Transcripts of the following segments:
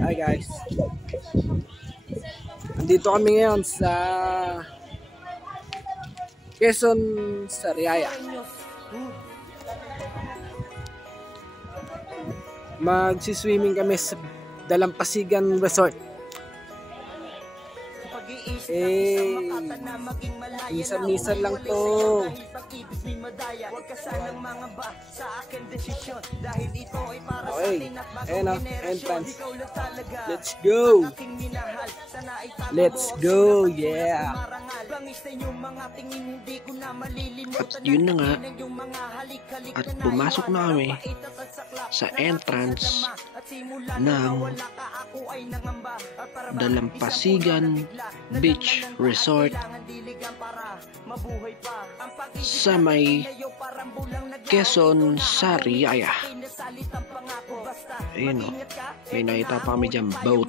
Hi guys. Andito kami ngayon sa Quezon, Sariaya. Magsiswimming kami sa Dalampasigan Resort. Minsan-minsan lang to. Okay, ayan o, entrance. Let's go! Let's go, yeah! At yun na nga, at pumasok na kami sa entrance ng Dalampasigan Beach Resort sa may Quezon, Sariaya. Ayun o, may nakita pa kami dyan boat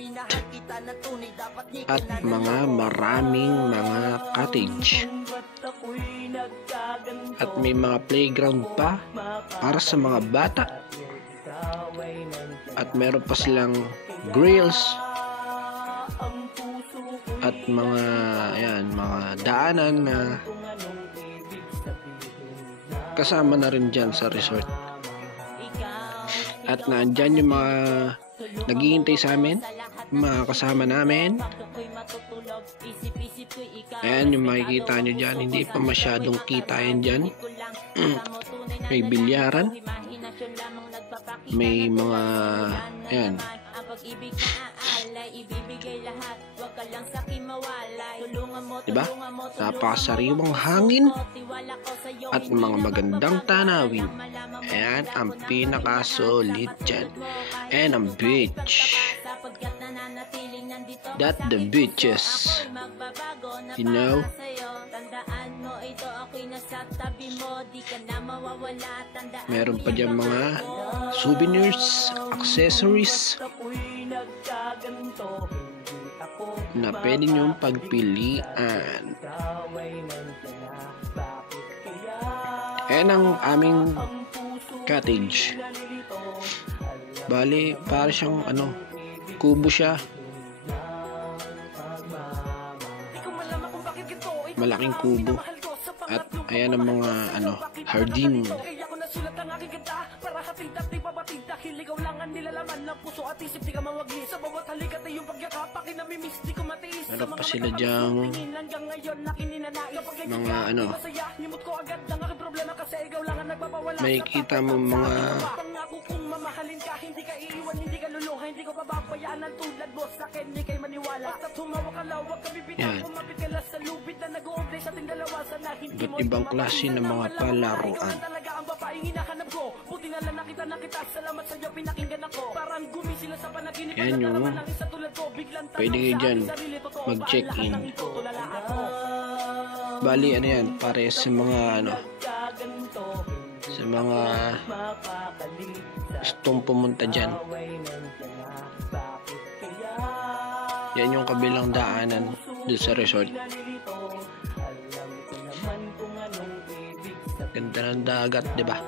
at maraming mga cottage at may mga playground pa para sa mga bata at meron pa silang grills at mga daanan na kasama na rin dyan sa resort. At nandyan yung mga naghihintay sa amin, mga kasama namin. Ayan yung makikita nyo dyan, hindi pa masyadong kita yan dyan. May bilyaran, may mga ayan, diba? Napakasariwang hangin at mga magandang tanawin. Ayan ang pinaka-solid dyan. And ang beach. That the beaches. You know? Meron pa dyan mga souvenirs, accessories na pwede nyong pagpilian. Ayan ang aming cottage. Bali, para siyang kubo siya. Malaking kubo. At ayan ang mga hardin. Meron pa sila dyang mga may kita mo mga yan, iba't ibang klase ng mga palaruan. Yan yung pwede kayo dyan mag-check-in. Bali yan, pare sa mga sa mga gustong pumunta dyan. Yan yung kabilang daanan doon sa resort. Ganda ng dagat, diba?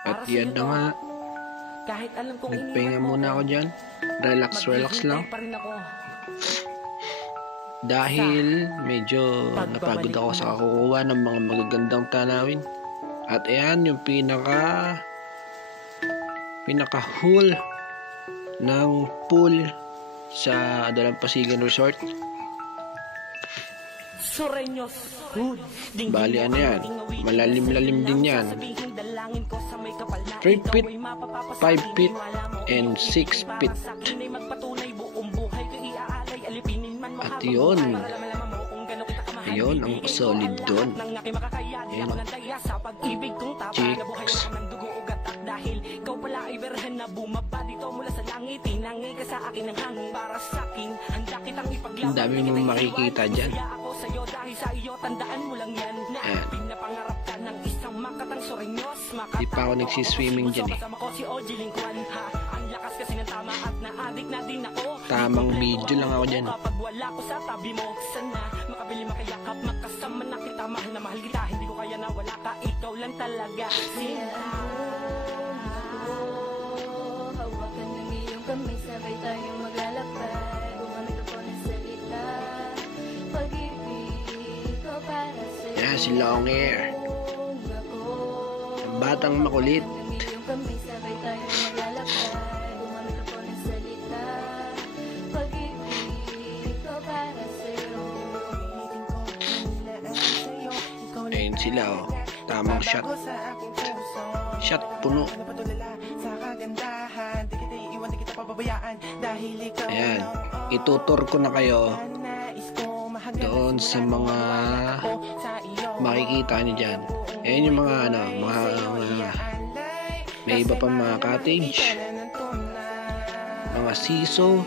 At yan na nga, nagpahinga muna ako dyan. Relax lang. Dahil medyo napagod ako sa kakukuha ng mga magagandang tanawin. At ayan yung pinaka-hole ng pool sa Dalampasigan Resort. Bali yan, malalim-lalim din yan. 3 feet, 5 feet, and 6 feet. At yun, Ayun, ang solid doon. Ayun, chicks. Dahil ikaw pala ay berhen na bumaba dito mula sa langit. Tinangay ka sa akin ng hangin para sa akin. Handa kitang ipaglaban. Ang dami mong makikita dyan. Ako sa'yo dahil sa iyo tandaan mo lang yan. Na pinapangarap ka ng isang makatang sorenyos. Di pa ako nagsiswimming dyan eh. Kasama ko si OG Lingkuan. Ang lakas kasi ng tama at naadik na din ako. Tamang video lang ako dyan. Kapag wala ko sa tabi mo, sana makabili makayakap, makasama na kita, mahal na mahal kita. Hindi ko kaya na wala ka, ikaw lang talaga. Hawakan ng iyong kamay, sabay tayong maglalakbay. Gumamit ako ng salita, pag-ibig ko para sa'yo. Yan si Long Hair. Ang batang makulit. Ng iyong kamay, sabay tayong maglalakbay. Gumamit ako ng salita, pag-ibig ko para sa'yo. Ayun sila oh. Tamang shot. Shot puno. Ayan. Itutur ko na kayo doon sa mga makikita niyo dyan. Ayan yung mga ano, mga may iba pa mga cottage, mga siso,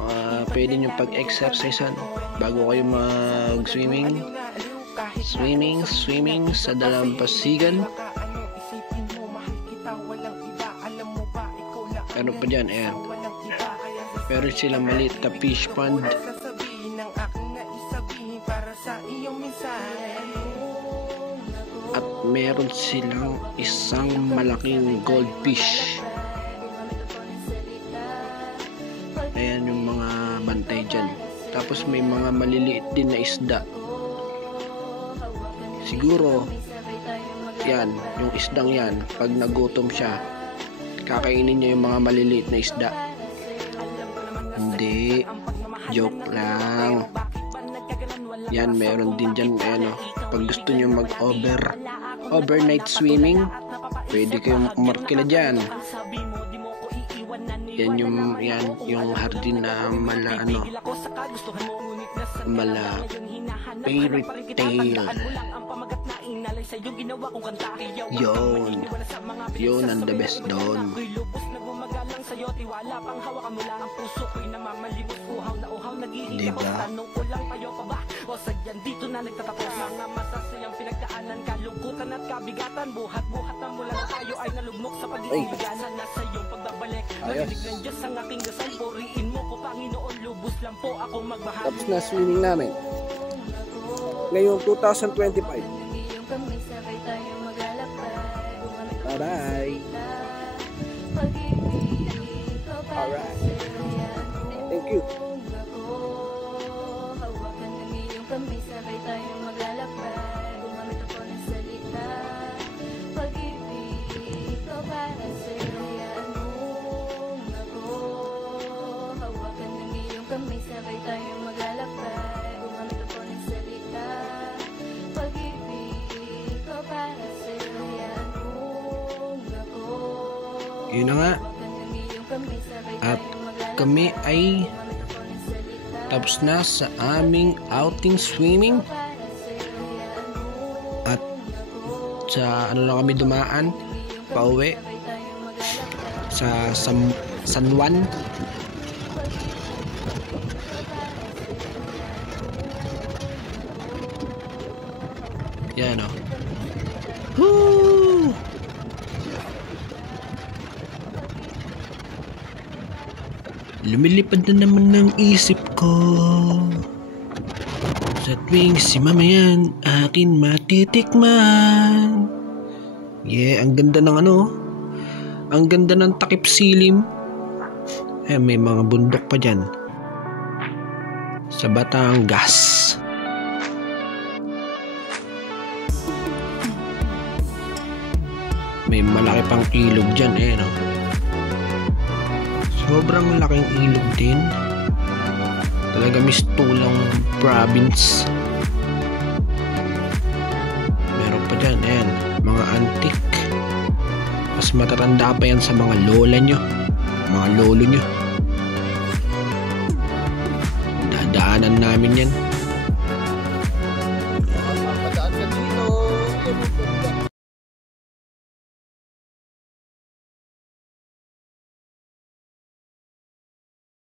mga pwede nyo pag-exercisean bago kayo mag-swimming. Swimming sa dalampasigan. Ano pa dyan? Ayan. Pero sila maliit na fish pond. At meron silang isang malaking goldfish. Ayan yung mga bantay dyan. Tapos may mga maliliit din na isda. Siguro yan, yung isdang yan, pag nagutom siya, kakainin niya yung mga maliliit na isda. Hindi, joke lang. Yan, meron din dyan, ano, pag gusto nyo overnight swimming, pwede kayong umarkila dyan. Yan yung hardin na mala fairy tale. Yun ang the best doon. Diba? Dito na nagtatapos mga masasayang pinagdaanan, kalungkutan at kabigatan, buhat-buhat na mula na tayo ay nalugmok sa pag-iibigan. Sana sa iyong pagbabalik, marinig ng Diyos ang aking dasal, puriin mo ko Panginoon, lubos lang po ako magmahal. Tapos na swimming namin. Ngayong 2025. Bye-bye. Alright. Thank you. Hawakan ng iyong kamay, sabay tayong maglalakbay. Gumamit ako ng salita, pag-ibig ko para sa'yo. Hawakan ng iyong kamay, sabay tayong maglalakbay. Gumamit ako ng salita, pag-ibig ko para sa'yo. Yun na nga. At kami ay tapos na sa aming outing swimming. At sa ano lang kami dumaan pauwi sa San Juan. Yan o. Woo! Lumilipad na naman ng isip ko sa tuwing si mama yan akin matitikman. Yeah, ang ganda ng ano, ang ganda ng takip silim. Eh, may mga bundok pa dyan sa Batangas. May malaki pang ilog dyan eh, no? Sobrang laking ilog din. Talaga mistulang province. Meron pa dyan, ayan, mga antik. Mas matatanda pa yan sa mga lola nyo, mga lolo nyo. Dadaanan namin yan.